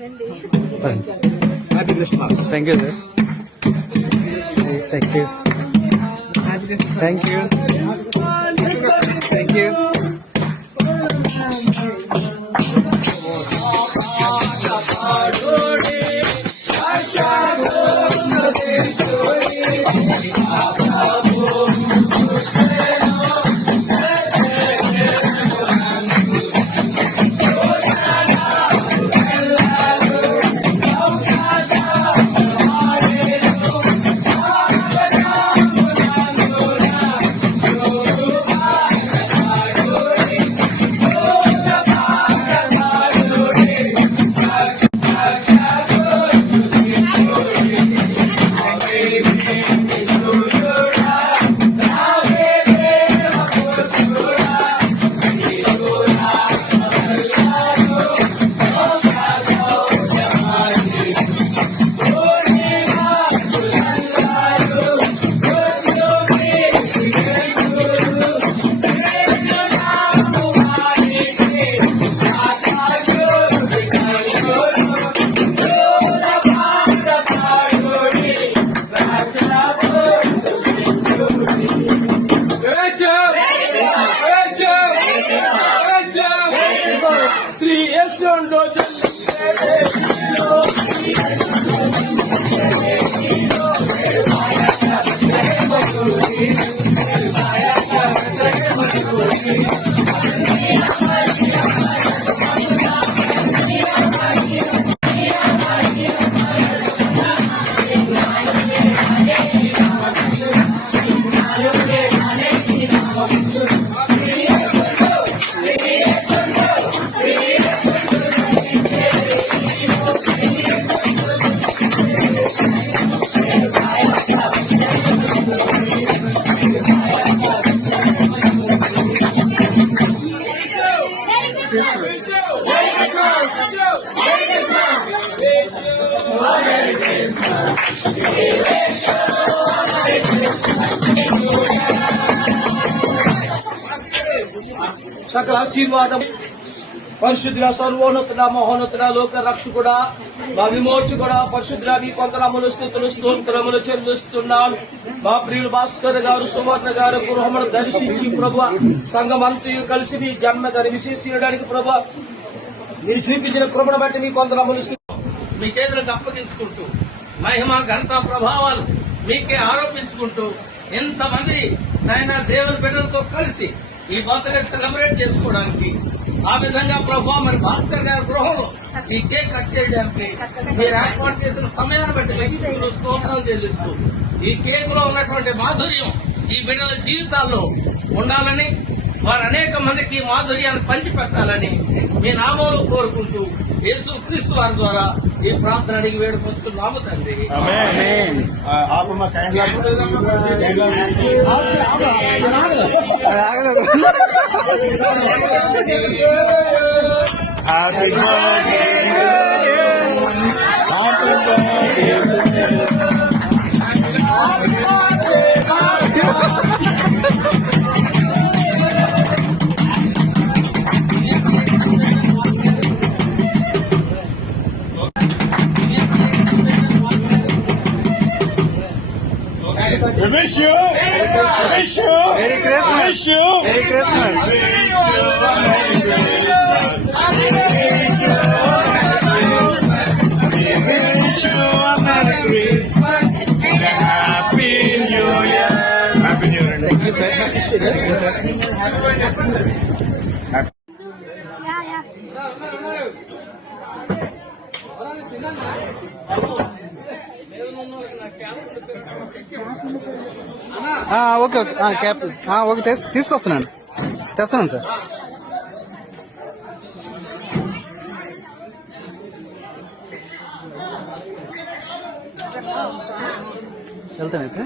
Happy Christmas. Thank you sir. Thank you. Thank you. Thank you. సకల ఆశీర్వాదం పరిశుద్ధ సర్వోన్నతుడ మహోన్నతుడ లోక రక్షకుడా మా విమోచకుడా పరిశుద్ధ మీ కొంతనాములు స్థుతులు స్తోత్రములు చెల్లిస్తున్నాను. మా ప్రియులు భాస్కర్ గారు సువర్ణ గారు గృహమును దర్శించి ప్రభు సంఘమంతయు కలిసి మీ జన్మగారి విశేషించడానికి ప్రభు మీరు చూపించిన కృపను బట్టి మీ కొంతనాములు మీ చేతులకు అప్పగించుకుంటూ మహిమ ఘనత ప్రభావాలు మీకే ఆరోపించుకుంటూ ఎంతమంది ఆయన దేవుని బిడ్డలతో కలిసి ఈ బర్త్డే సెలబ్రేట్ చేసుకోవడానికి ఆ విధంగా ప్రభు మరి భాస్కర్ గారి గృహంలో ఈ కేక్ కట్ చేయడానికి మీరు ఏర్పాటు చేసిన సమయాన్ని బట్టి స్తోత్రాలు చెల్లిస్తూ ఈ కేక్ లో ఉన్నటువంటి మాధుర్యం ఈ బిడ్డల జీవితాల్లో ఉండాలని వారు అనేక మందికి మాధుర్యాన్ని పంచిపెట్టాలని మీ నామంలో కోరుకుంటూ యేసు క్రీస్తు వారి ద్వారా ఈ ప్రార్థన అడిగి వేడుకొచ్చున్నాము తండ్రి. We wish you Merry Christmas. Merry Christmas. Merry Christmas and a Happy New Year. Happy New Year. Thank you, sir. Thank you, sir. Okay okay cap okay తీసుకొస్తున్నాను తెస్తున్నాను సార్. వెళ్తానైతే